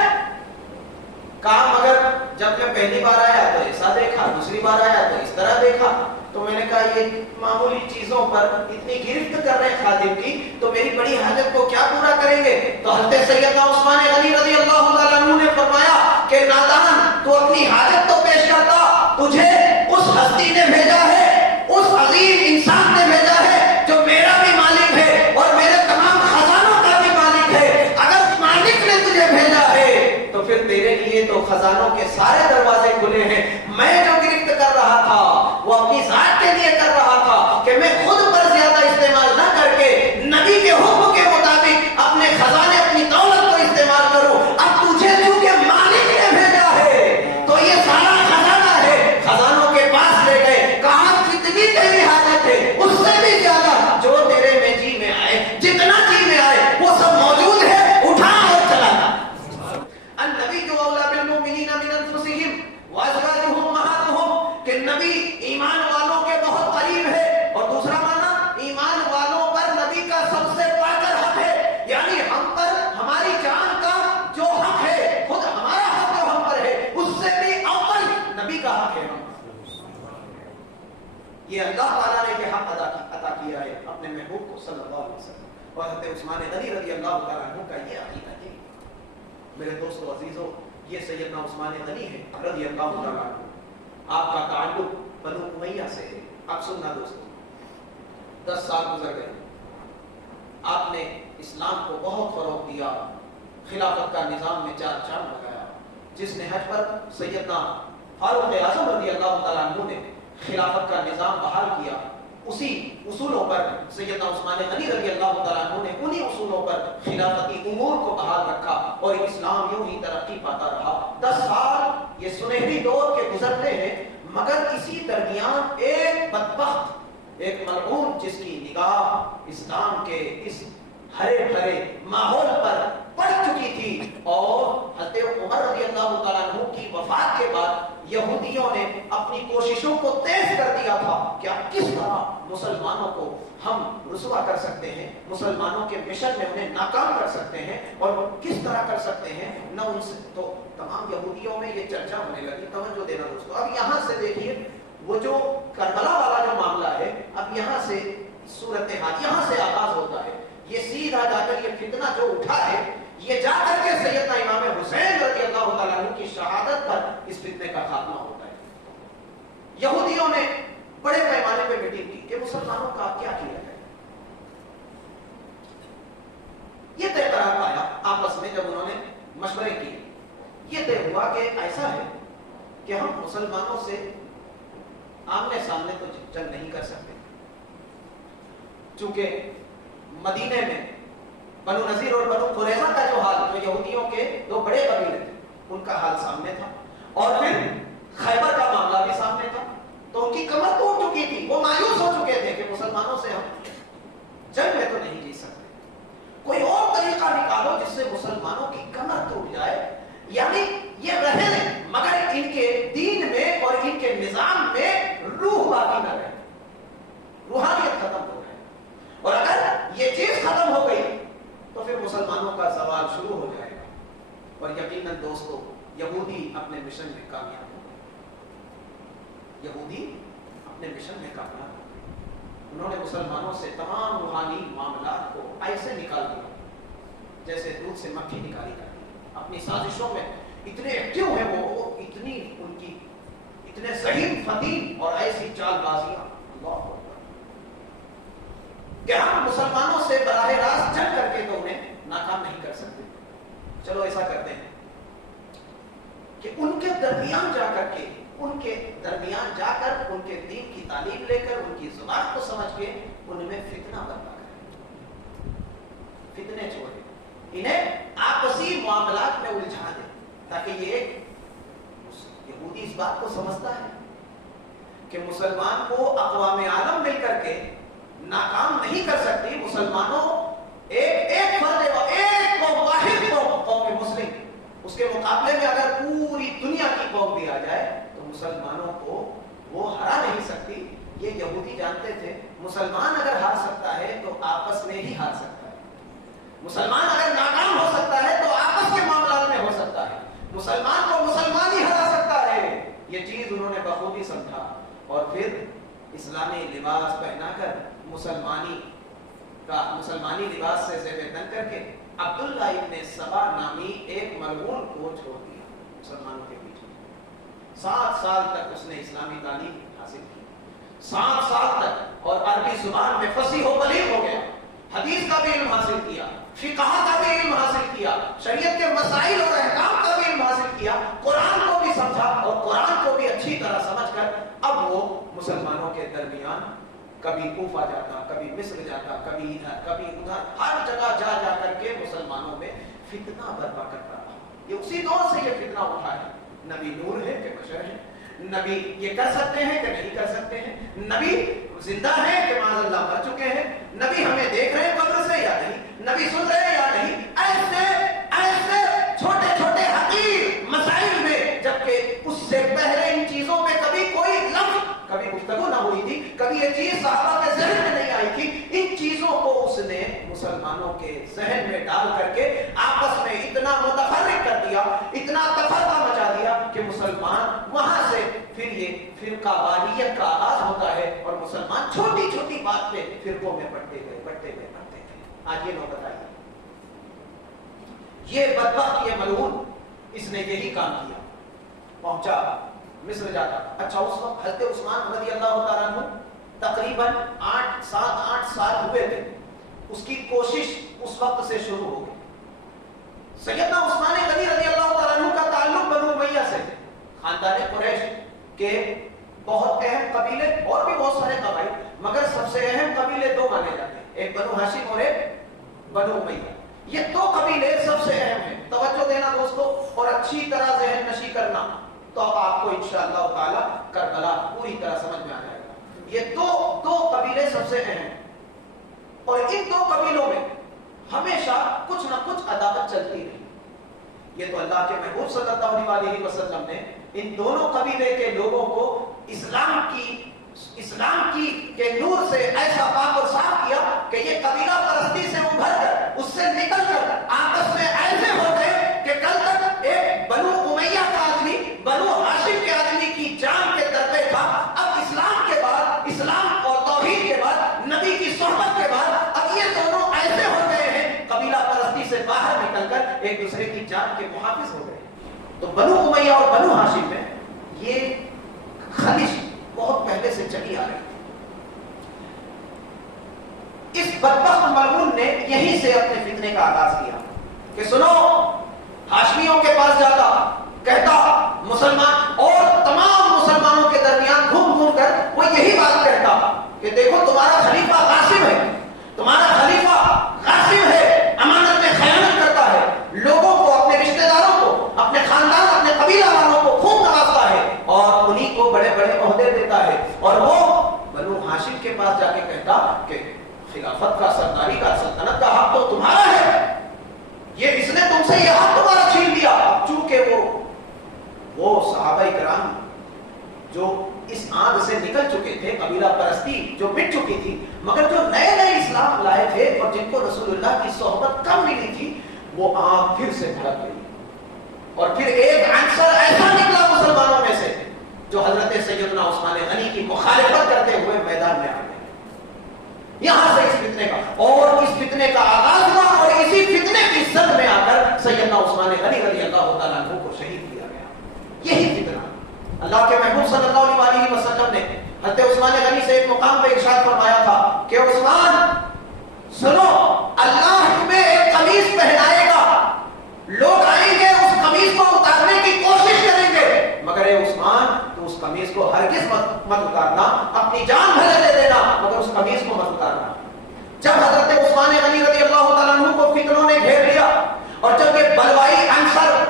کہا مگر جب میں پہلی بار آیا تو ایسا دیکھا, دوسری بار آیا تو اس طرح دیکھا. تو میں نے کہا یہ معمولی چیزوں پر اتنی گرفت کر رہے ہیں خادم کی, تو میری بڑی حاجت کو کیا پورا کریں گے. تو حضرت سیدنا عثمان غنی رضی اللہ تعالیٰ عنہ نے فرمایا کہ نادان, تو اپنی حاجت تو پیش کرتا, تجھے اس ہستی نے بھیجا ہے, اس عظیم انسان نے بھیجا ہے جو میرا بھی مالک ہے اور میرے تمام خزانوں کا بھی مالک ہے. اگر مالک نے تجھے بھیجا ہے تو پھر تیرے لیے تو خزانوں کے سارے دروازے کھلے ہیں. میں جو گرفت کر رہا تھا وہ اپنی ذات کے لیے کر رہا تھا کہ میں خود پر زیادہ استعمال نہ کر کے نبی کے حکم کے مطابق اپنے خزانے, اپنی دولت کو استعمال کروں. اب تجھے چونکہ مالک نے بھیجا ہے تو یہ سارا خزانہ ہے, خزانوں کے پاس لے گئے. کہاں جتنی تیری حاجت ہے اس سے بھی زیادہ جو تیرے میں جی میں آئے, جتنا جی میں آئے وہ سب موجود ہے, اٹھا اور چلا جا. النبی جو اولا بالمؤمنین من انفسہم وازواجہم امہاتہم, کہ نبی ایمان والوں کے بہت قریب ہے. اور دوسرا معنی ایمان والوں پر نبی کا سب سے بڑھ کر حق ہے, یعنی ہم پر ہماری جان کا جو حق ہے, خود ہمارا حق جو ہم پر ہے اس سے بھی اول نبی کا حق ہے. یہ اللہ تعالیٰ نے یہ حق عطا کیا ہے اپنے محبوب کو صلی اللہ علیہ وسلم. اور حضرت عثمان غنی رضی اللہ تعالیٰ عنہ کا یہ عقیدہ ہے. میرے دوستو عزیزو, یہ سیدنا عثمان غنی ہے رضی اللہ تعالیٰ عنہ. آپ کا تعلق بنو امیہ سے ہے. اب سننا دوستو, 10 سال گزر گئے, آپ نے اسلام کو بہت فروغ دیا, خلافت کا نظام میں چار چاند لگایا, جس نے حج پر سیدنا فاروق اعظم رضی اللہ تعالیٰ عنہ نے خلافت کا نظام بحال کیا، اسی اصولوں پر سیدنا عثمان غنی رضی اللہ تعالیٰ عنہ نے انہی اصولوں پر خلافتی امور کو بحال رکھا اور اسلام یوں ہی ترقی پاتا رہا۔ 10 سال یہ سنہری دور کے گزرتے ہیں، مگر اسی درمیان ایک بدبخت، ایک ملعون جس کی نگاہ اسلام کے اس ہرے بھرے ماحول پر پڑ چکی تھی، اور حضرت عمر رضی اللہ تعالیٰ عنہ کی وفات کے بعد یہودیوں نے اپنی کوششوں کو تیز کر دیا تھا کہ اب کس طرح مسلمانوں کو ہم رسوا کر سکتے ہیں، مسلمانوں کے مشن میں انہیں ناکام کر سکتے ہیں، اور وہ کس طرح کر سکتے ہیں نہ ان سے۔ تو تمام یہودیوں میں یہ چرچا ہونے لگی۔ توجہ دینا دوستو، اب یہاں سے دیکھیے وہ جو کربلا والا جو معاملہ ہے، اب یہاں سے صورتحال یہاں سے آغاز ہوتا ہے۔ یہ سیدھا جا کر یہ فتنہ جو اٹھا ہے، یہ جا کر کے سیدنا امام حسین رضی اللہ تعالیٰ عنہ کی شہادت پر اس فتنے کا خاتمہ ہوتا ہے۔ یہودیوں نے بڑے پیمانے پہ میٹنگ کی کہ مسلمانوں کا کیا کیا جائے۔ یہ طے قرار پایا آپس میں جب انہوں نے مشورے کیے، یہ طے ہوا کہ ایسا ہے کہ ہم مسلمانوں سے آمنے سامنے تو جنگ نہیں کر سکتے، چونکہ مدینے میں بنو نذیر اور بنو قریظہ کا جو حال، جو یہودیوں کے 2 بڑے قبیلے تھے، ان کا حال سامنے تھا، اور پھر خیبر کا معاملہ بھی سامنے تھا، تو ان کی کمر ٹوٹ چکی تھی، وہ مایوس ہو چکے تھے کہ مسلمانوں سے ہم جنگ میں تو نہیں جیت سکتے، کوئی اور طریقہ نکالو جس سے مسلمانوں کی کمر ٹوٹ جائے، یعنی یہ رہے مگر ان کے دین میں اور ان کے نظام میں روح باقی نہ رہے، روحانیت ختم ہو جائے، اور اگر یہ چیز ختم ہو گئی تو پھر مسلمانوں کا زوال شروع ہو جائے گا، اور یقیناً دوستو یہودی اپنے مشن میں کامیاب ہو گئے، یہودی اپنے مشن میں کامیاب ہو گئے۔ انہوں نے مسلمانوں سے تمام روحانی معاملات کو ایسے نکال دیا جیسے دودھ سے مکھی نکالی جاتی ہے۔ اپنی سازشوں میں اتنے ایکٹیو ہیں وہ، اتنی ان کی اتنے ذہین فتیم اور ایسی چال بازیاں، اللہ اکبر، کہ ہم مسلمانوں سے براہ راست جنگ کر کے تو انہیں ناکام نہیں کر سکتے۔ چلو ایسا کرتے ہیں کہ ان کے درمیان جا کر کے، ان کے درمیان جا کر ان کے دین کی تعلیم لے کر، ان کی زبان کو سمجھ کے ان میں فتنہ برپا کریں، فتنے چھوڑیں، انہیں آپسی معاملات میں الجھا دیں، تاکہ یہ یہودی اس بات کو سمجھتا ہے کہ مسلمان کو اقوام عالم مل کر کے ناکام نہیں کر سکتی، مسلمانوں ایک فرد ایک قوم، واحد قوم مسلم، اس کے مقابلے میں اگر پوری دنیا کی قوم بھی آ جائے تو مسلمانوں کو وہ ہرا نہیں سکتی۔ یہ یہودی جانتے تھے مسلمان اگر ہار سکتا ہے تو آپس میں ہی ہار سکتا ہے، مسلمان اگر ناکام ہو سکتا ہے تو آپس کے معاملات میں ہو سکتا ہے، مسلمان کو مسلمان ہی ہرا سکتا ہے۔ یہ چیز انہوں نے بخوبی سمجھا، اور پھر اسلامی لباس پہنا کر مسلمانی لباس سے زیب تن کر کے عبداللہ ابن سبا نامی ایک ملعون کو چھوڑ دیا مسلمانوں کے بیچ میں۔ 7 سال تک اس نے اسلامی تعلیم حاصل کی، 7 سال تک، اور عربی زبان میں فصیح و بلیغ ہو گیا، حدیث کا بھی علم حاصل کیا، فقہ کا بھی علم حاصل کیا، شریعت کے مسائل اور احکام کا بھی علم حاصل کیا، قرآن کو بھی سمجھا، اور قرآن کو بھی اچھی طرح سمجھ کر اب وہ مسلمانوں کے درمیان کبھی کوفہ جاتا، کبھی مصر جاتا، کبھی ادھر کبھی ادھر، ہر جگہ جا جا کر کے مسلمانوں میں فتنہ برپا کرتا رہا۔ یہ اسی دور سے یہ فتنہ اٹھا ہے۔ نبی نور ہے کہ بشر ہے، نبی یہ کر سکتے ہیں کہ نہیں کر سکتے ہیں، نبی زندہ ہے کہ معاذ اللہ مر چکے ہیں، نبی ہمیں دیکھ رہے ہیں قبر سے یا نہیں، نبی سن رہے ہیں یا نہیں، ایسے ایسے چھوٹے چھوٹے حقیر مسائل میں، جبکہ اس سے پہلے ان چیزوں پہ کبھی کوئی لفظ، کبھی گفتگو نہ ہوئی تھی، کبھی یہ چیز صحابہ کے ذہن میں نہیں آئی تھی، ان چیزوں کو اس نے مسلمانوں کے ذہن میں ڈال کر کے آپس میں اتنا متفرق کر دیا، اتنا تفرقہ مچا دیا کہ مسلمان وہاں سے پھر یہ فرقہ واریت کا آغاز ہوتا ہے، اور مسلمان چھوٹی چھوٹی بات پہ فرقوں میں بٹتے گئے۔ آج یہ نوبت آئی، یہ بدبخت، یہ ملعون، اس نے یہی کام کیا، پہنچا مصر جاتا۔ اچھا اس وقت حضرت عثمان رضی اللہ تعالیٰ عنہ تقریباً 7-8 سال ہوئے تھے، اس کی کوشش اس وقت سے شروع ہو گئی۔ سیدنا عثمان غنی رضی اللہ تعالیٰ عنہ کا تعلق بنو کہ بہت اہم قبیلے اور بھی بہت سارے قبائل، مگر سب سے اہم قبیلے دو مانے جاتے ہیں، ایک بنو ہاشم اور ایک بنو امیہ۔ یہ دو قبیلے سب سے اہم ہیں۔ توجہ دینا دوستو اور اچھی طرح ذہن نشی کرنا، تو اب آپ کو انشاءاللہ تعالی کربلا پوری طرح سمجھ میں آ جائے گا۔ یہ دو قبیلے سب سے اہم ہیں، اور ان دو قبیلوں میں ہمیشہ کچھ نہ کچھ عداوت چلتی رہی۔ یہ تو اللہ کے محبوب صلی اللہ علیہ وسلم نے ان دونوں قبیلے کے لوگوں کو اسلام کی کے نور سے ایسا پاک اور صاف کیا کہ یہ قبیلہ پرستی سے ابھر کر، اس سے نکل کر آپس میں ایسے ہو گئے کہ کل تک ایک بنو امیہ کا آدمی بنو ہاشم کے آدمی کی جان کے در پہ تھا، اب اسلام کے بعد، اسلام اور توحید کے بعد، نبی کی صحبت کے بعد اب یہ دونوں ایسے ہو گئے ہیں، قبیلہ پرستی سے باہر نکل کر ایک دوسرے کی جان کے محافظ ہو گئے۔ تو بنو امیہ اور بنو ہاشم میں یہ خلش بہت پہلے سے چلی آ رہی ہے۔ اس بدبخت ملعون نے یہیں سے اپنے فتنے کا آغاز کیا کہ سنو، ہاشمیوں کے پاس جاتا، کہتا مسلمان اور تمام مسلمانوں کے درمیان گھوم گھوم کر وہ یہی بات کہتا کہ دیکھو تمہارا خلیفہ قاسم ہے، تمہارا خلیفہ قاسم ہے، امانت میں خیانت کرتا ہے، لوگوں کو، اپنے رشتہ داروں کو، اپنے خاندان، اپنے قبیلہ والوں کو خوب نوازتا ہے اور انہی کو بڑے بڑے عہدے دیتا ہے، اور وہ بنو ہاشم کے پاس جا کے کہتا کہ خلافت کا، سرداری کا، سلطنت کا حق تو تمہارا ہے، یہ اس نے تم سے یہ حق تمہارا چھین لیا۔ اب چونکہ وہ صحابہ کرام جو اس آگ سے نکل چکے تھے، قبیلہ پرستی جو مٹ چکی تھی، مگر جو نئے نئے اسلام لائے تھے اور جن کو رسول اللہ کی صحبت کم ملی تھی، وہ آگ پھر سے بھڑک گئی، اور پھر ایک عنصر ایسا نکلا مسلمانوں میں سے جو حضرت سیدنا عثمان غنی کی مخالفت کرتے ہوئے میدان میں آ گئے۔ یہاں سے اس فتنے کا، اور اس فتنے کا آغاز ہوا، اور اسی فتنے کی زد میں آ کر سیدنا عثمان غنی رضی اللہ تعالیٰ عنہ کو شہید کیا گیا۔ یہی فتنہ اللہ کے محبوب صلی اللہ علیہ وسلم نے حضرت عثمان غنی سے ایک مقام پہ ارشاد فرمایا تھا کہ عثمان سنو، اللہ تمہیں ایک قمیص پہنائے گا، لوگ آئیں گے اس قمیص کو اتارنے کی کوشش کریں گے، مگر اے عثمان تو اس قمیص کو ہرگز مت اتارنا، اپنی جان بھلے دے دینا مگر اس قمیص کو مت اتارنا۔ جب حضرت عثمان غنی رضی اللہ تعالیٰ عنہ کو فتنوں نے گھیر لیا، اور جب یہ بلوائی عنصر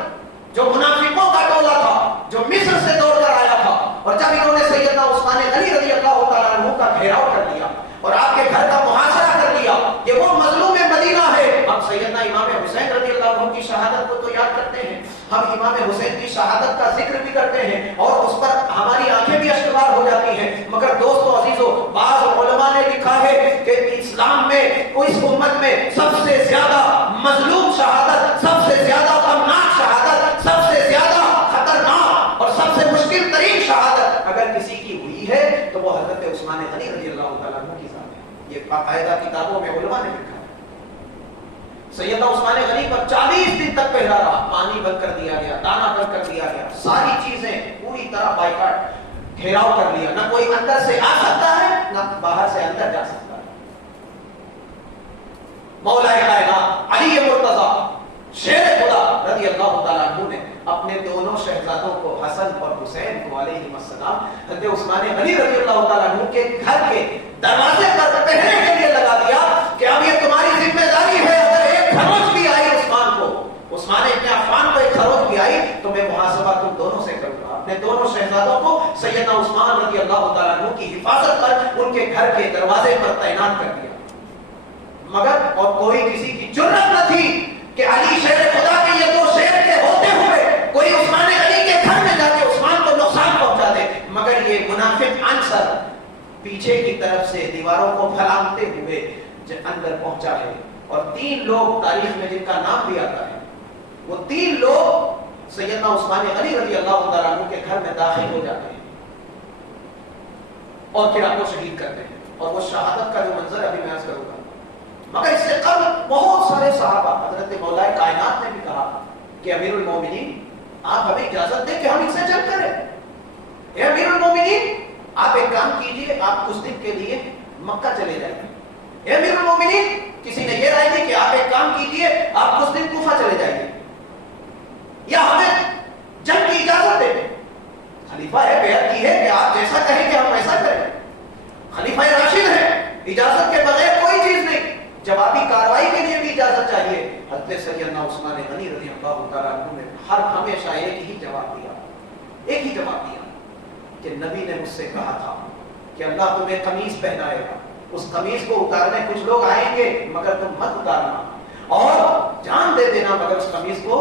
جو منافقوں کا ٹولہ تھا، جو مصر سے دوڑ کر آیا تھا، اور جب انہوں نے سیدنا عثمان غنی رضی اللہ تعالیٰ عنہ کا گھیراؤ کر دیا اور آپ کے گھر کا محاصرہ کر لیا، یہ وہ مظلوم مدینہ ہے۔ ہم سیدنا امام حسین رضی اللہ عنہ کی شہادت کو تو یاد کرتے ہیں، ہم امام حسین کی شہادت کا ذکر بھی کرتے ہیں، اور اس پر ہماری آنکھیں بھی اشکبار ہو جاتی ہیں، مگر دوستو عزیزو، بعض علماء نے لکھا ہے کہ اسلام میں، اس امت میں سب سے زیادہ مظلوم شہادت، سب سے زیادہ غمناک شہادت، سب سے زیادہ خطرناک اور سب سے مشکل ترین شہادت اگر کسی کی ہوئی ہے تو وہ حضرت عثمان غنی رضی اللہ تعالیٰ عنہ کی ذات ہے۔ یہ باقاعدہ کتابوں میں علماء نے لکھا ہے۔ سیدنا عثمان غنی پر 40 دن تک پہرا رہا، پانی بند کر دیا گیا، دانا بند کر دیا گیا، ساری چیزیں پوری طرح بائیکاٹ، گھیراؤ کر لیا، نہ کوئی اندر سے آ سکتا ہے نہ باہر سے اندر جا سکتا ہے۔ مولا کائنات علی مرتضی شیر خدا رضی اللہ تعالیٰ عنہ نے اپنے دونوں شہزادوں کو، حسن اور حسین کو علیہم السلام، حضرت عثمان غنی رضی اللہ تعالیٰ عنہ کے گھر کے دروازے پر پہرے کے لیے لگا دیا کہ اب یہ تمہاری ذمہ داری ہے، اگر ایک خروش بھی آئی عثمان ابن عفان کو ایک خروش بھی آئی تو میں محاسبہ تم دونوں سے کروں گا۔ اپنے دونوں شہزادوں کو سیدنا عثمان رضی اللہ تعالیٰ عنہ کی حفاظت پر ان کے گھر کے دروازے پر تعینات کر دیا، مگر اور کوئی کسی کی جرأت نہ تھی کہ علی شیر خدا کے یہ دو شیر کے ہوتے ہوئے کوئی عثمان غنی کے گھر میں جا کے عثمان کو نقصان پہنچا دے، مگر یہ منافق عنصر پیچھے کی طرف سے دیواروں کو پھیلاتے ہوئے اندر پہنچا ہے، اور 3 لوگ تاریخ میں جن کا نام بھی آتا ہے، وہ 3 لوگ سیدنا عثمان غنی رضی اللہ تعالیٰ عنہ کے گھر میں داخل ہو جاتے ہیں اور پھر آپ کو شہید کرتے ہیں، اور وہ شہادت کا جو منظر ابھی میں عرض کروں گا۔ مگر اس سے قبل بہت سارے صحابہ، حضرت مولا کائنات نے بھی کہا کہ امیر المومنین آپ ہمیں اجازت دیں کہ ہم ان سے جنگ کریں۔ اے امیر المومنین آپ ایک کام کیجئے، آپ کچھ دن کے لیے مکہ چلے جائیں۔ اے امیر المومنین کسی نے یہ رائے دی کہ آپ ایک کام کیجئے، آپ کچھ دن کوفہ چلے جائیے، یا ہمیں جنگ کی اجازت دیں۔ خلیفہ ہے، بیعت کی हज़रत सैयदना उस्मान गनी रज़ी अल्लाह तआला अन्हु ने हर हमेशा एक ही जवाब दिया कि नबी ने मुझसे कहा था कि अल्लाह तुम्हें कमीज पहनाएगा, उस कमीज को उतारने कुछ लोग आएंगे मगर तुम मत उतारना, और जान दे देना मगर उस कमीज को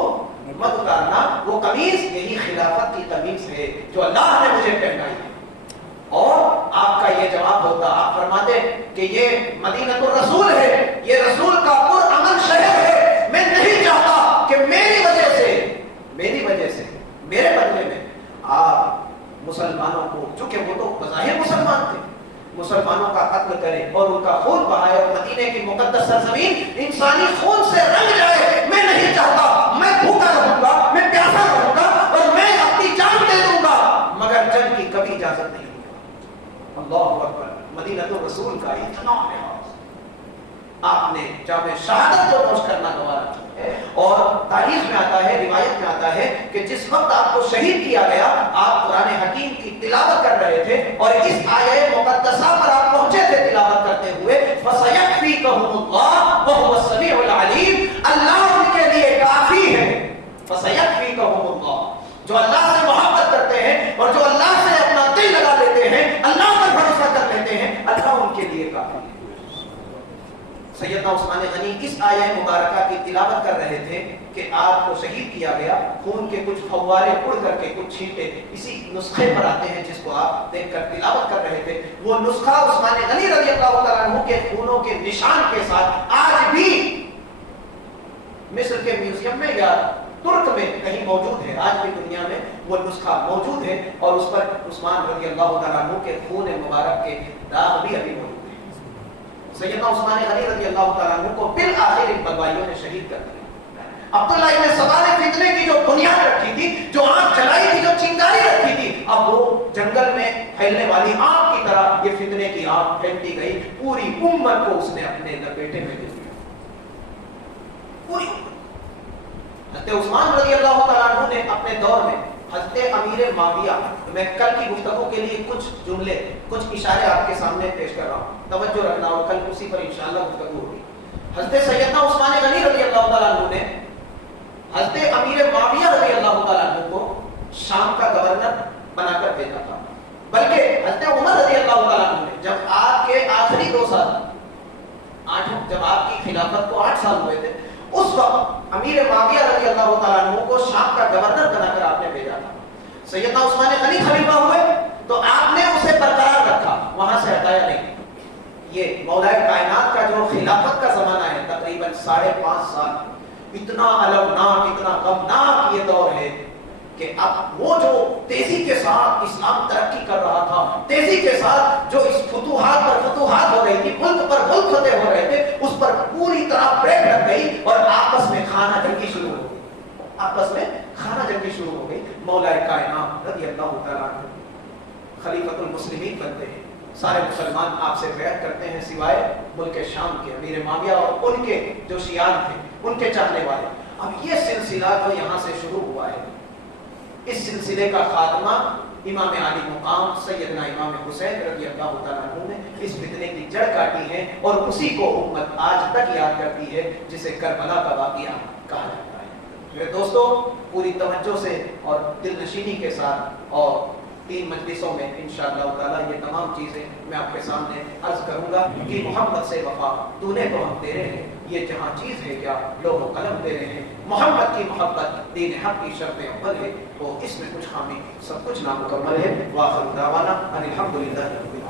मत उतारना। वो कमीज यही खिलाफत की कमीज है जो अल्लाह ने मुझे पहनाई है। और आपका ये जवाब होता, आप फरमाते कि ये मदीनतुर रसूल है, ये रसूल का पुरअमन शहर है, मैं नहीं चाहता कि मेरी वजह से मेरे बदले में आप मुसलमानों को, चूंकि वो तो बज़ाहिर मुसलमान थे, मुसलमानों का कत्ल करें और उनका खून बहाए और मदीने की मुकद्दस सरजमीन इंसानी खून से रंग जाए। मैं नहीं चाहता, मैं भूखा रहूंगा, मैं प्यासा रहूंगा और मैं अपनी जान दे दूंगा, मगर जंग की कभी इजाजत नहीं दूंगा। अल्लाहु अकबर। मदीनतुर रसूल का इतना लिहाज आपने जामे शहादत को नोश करना गवारा। और तारीख में आता है, रिवायत में आता है कि जिस वक्त आपको शहीद किया गया, आप कुरान हकीम की तिलावत कर रहे थे और इस आयत मुकद्दसा पर आप पहुंचे थे तिलावत करते हुए, फसयकफीकहुमुल्लाह वहुव अस्समीउल अलीम, अल्लाह उनके लिए काफी है। फसयकफीकहुमुल्लाह, जो अल्लाह से मोहब्बत करते हैं और जो अल्लाह से अपना दिल लगा लेते हैं, अल्लाह पर भरोसा कर लेते हैं, अल्लाह उनके लिए काफी है। सैयदना उस्मान गनी इस आयत मुबारका की तिलावत कर रहे थे कि आपको शहीद किया गया, खून के कुछ फव्वारे उड़ करके कुछ छींटे इसी नुस्खे पर आते हैं जिसको आप देखकर तिलावत कर रहे थे। वो नुस्खा उस्मान गनी रज़ी अल्लाह तआला अन्हु के खूनों के निशान के साथ आज भी मिस्र के म्यूजियम में या तुर्क में कहीं मौजूद है। आज भी दुनिया में वो नुस्खा मौजूद है और उस पर उस्मान रज़ी अल्लाह तआला अन्हु के खून मुबारक के दाग भी अभी मौजूद। सैयदना उस्मान गनी रज़ी अल्लाह तआला अन्हु को बिल आखिर इन बलवाइयों ने शहीद कर दिया। अब्दुल्लाह इब्न सबा ने फितने की जो बुनियाद रखी थी, जो आग जलाई थी, जो चिंगारी रखी थी, अब वो जंगल में फैलने वाली आग की तरह ये फितने की आग फैलती गई। पूरी उम्मत को उसने अपने लपेटे में ले लिया, पूरी हज़रत उस्मान रज़ी अल्लाह तआला अन्हु ने अपने दौर में हज़रत अमीर माविया, मैं कल की गुफ्तगू के लिए कुछ जुमले, कुछ इशारे आपके सामने पेश कर रहा हूँ, तवज्जो रखना और कल उसी पर इंशाअल्लाह गुफ्तगू होगी। हज़रत सैयदना उस्मान गनी रज़ी अल्लाह तआला अन्हु ने हज़रत अमीर माविया रज़ी अल्लाह तआला अन्हु को शाम का गवर्नर बनाकर भेजा था। बल्कि हज़रत उमर रज़ी अल्लाह तआला अन्हु ने जब आपके आखिरी 2 साल, जब आपकी खिलाफत को 8 साल हुए थे, उस वक्त अमीर माविया रज़ी अल्लाह तआला अन्हु को शाम का गवर्नर बनाकर आपने भेजा था। सैयदना उस्मान गनी खलीफा हुए तो आपने उसे बरकरार रखा, वहां से हटाया नहीं। ये मौलाए कायनात का जो खिलाफत का जमाना है तकरीबन 5.5 साल, इतना अलमनाक, इतना गमनाक ये दौर है कि अब वो जो तेजी के साथ इस्लाम तरक्की कर रहा था, तेजी के साथ जो इस फतूहात पर फतूहात हो रही थी, मुल्क पर मुल्क फतेह हो रहे थे, उस पर पूरी तरह ब्रेक लग गई और आपस में खाना जंगी शुरू हो गई, आपस में खाना जंगी शुरू हो गई। मौलाए कायनात रज़ी अल्लाह तआला अन्हु खलीफतुल मुस्लिमीन बनते हैं, सारे मुसलमान आपसे बैत करते हैं सिवाय मुल्क शाम के अमीर माविया और उनके जो शियान थे, उनके चाहने वाले। अब ये सिलसिला जो यहाँ से शुरू हुआ है, इस सिलसिले का खात्मा इमाम आली मुकाम सैयदना इमाम हुसैन रज़ी अल्लाह तआला अन्हु ने इस फितने की जड़ काटी है और उसी को उम्मत आज तक याद करती है, जिसे करबला का वाक़िया कहा जाता है। मेरे दोस्तों, पूरी तवज्जो से और दिलनशीनी के साथ और 3 मजलिसों में इंशाअल्लाह ताला ये तमाम चीज़ें मैं आपके सामने अर्ज करूंगा कि मोहम्मद से वफा तूने तो हम तेरे हैं, ये जहाँ चीज़ है क्या लोग कलम तेरे हैं। मोहम्मद की मोहब्बत दीन हक की शर्त अव्वल है, तो इसमें कुछ खामी सब कुछ नामुकम्मल है। वाखिर दावाना अनिल हम्दुलिल्लाहि रब्बिल